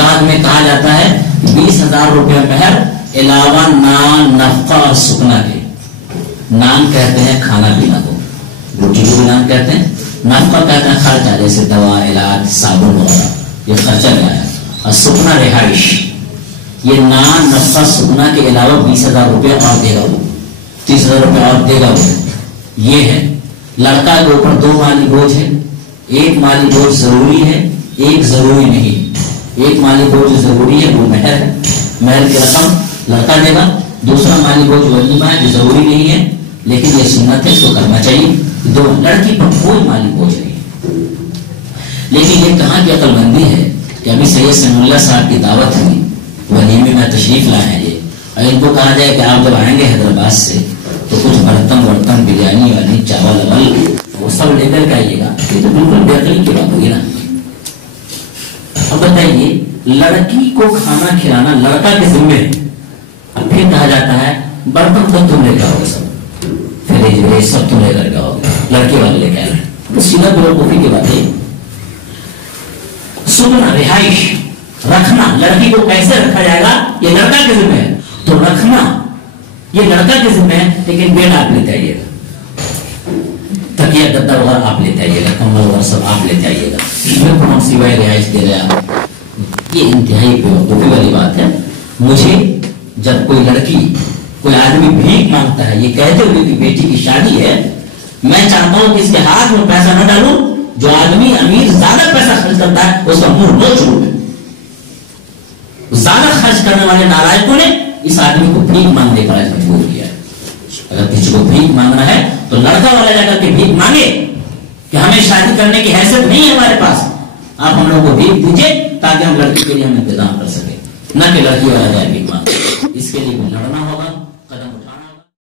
نکاح میں کہا جاتا ہے 20,000 روپے مہر علاوہ نان نفقہ اور سکنا کے. نان کہتے ہیں کھانا پینا کو، روٹی کو بھی نان کہتے ہیں. نفقہ کہتے ہیں خرچہ، جیسے دوا، علاج، صابن وغیرہ، یہ خرچہ میں آیا. اور سکنا رہائش، یہ نان نفقہ سکنا کے علاوہ 20,000 روپے اور دے گا وہ، 30,000 روپے اور دے گا وہ. یہ ہے لڑکا کے اوپر 2 مالی بوجھ ہے. ایک مالی بوجھ ضروری ہے، ایک ضروری نہیں. ایک مالی بوجھ ضروری ہے وہ مہر ہے، مہر کی رقم لڑکا دے گا. دوسرا مالی بوجھ ولیمہ ہے جو ضروری نہیں ہے لیکن یہ سنت ہے، اس کو کرنا چاہیے. دو لڑکی پر کوئی مالی بوجھ نہیں ہے. لیکن یہ کہاں کی عقل مندی ہے کہ ابھی سید سمی اللہ صاحب کی دعوت ہوئی، ولیمے میں تشریف لائے ہیں یہ، اور ان کو کہا جائے کہ آپ جب آئیں گے حیدرآباد سے تو کچھ برتن بریانی والی، چاول اول وہ سب لے کر کے آئیے گا. یہ تو بالکل بے عقلی کی بات ہوگی نا. اب بتائیے، لڑکی کو کھانا کھلانا لڑکا کے ذمہ ہے، اب پھر کہا جاتا ہے برتن تو تم لے کے آؤ، سب فریج سب تم لے کر کے آؤ، لڑکے والے لے کے آئے. تو سیدھا بیوقوفی کی بات ہے. سکنا رہائش رکھنا لڑکی کو کیسے رکھا جائے گا یہ لڑکا کے ذمہ ہے. تو رکھنا یہ لڑکا کے ذمہ ہے، لیکن بیڈ آپ لیتے آئیے گا، تکیہ گدا وغیرہ آپ لیتے آئیے گا، کمبل وغیرہ سب آپ لیتے آئیے گا. سوائے رہائش دے رہے آپ، یہ انتہائی بیوقوفی والی بات ہے. مجھے جب کوئی لڑکی کوئی آدمی بھیک مانگتا ہے یہ کہتے ہوئے کہ بیٹی کی شادی ہے، میں چاہتا ہوں کہ اس کے ہاتھ میں پیسہ نہ ڈالوں. جو آدمی امیر زیادہ پیسہ خرچ کرتا ہے اس کا منہ نوچ لوں. زیادہ خرچ کرنے والے نالائقوں نے اس آدمی کو بھیک مانگنے کا مجبور کیا ہے. اگر کسی کو بھیک مانگنا ہے تو لڑکا والا جا کر کے بھیک مانگے کہ ہمیں شادی کرنے کی حیثیت نہیں ہے ہمارے پاس، آپ ہم لوگوں کو بھیک دیجیے تاکہ ہم لڑکی کے لیے ہم انتظام کر سکیں، نہ کہ لڑکی والا جائے بھیک مانگے. اس کے لیے لڑنا ہوگا، قدم اٹھانا ہوگا.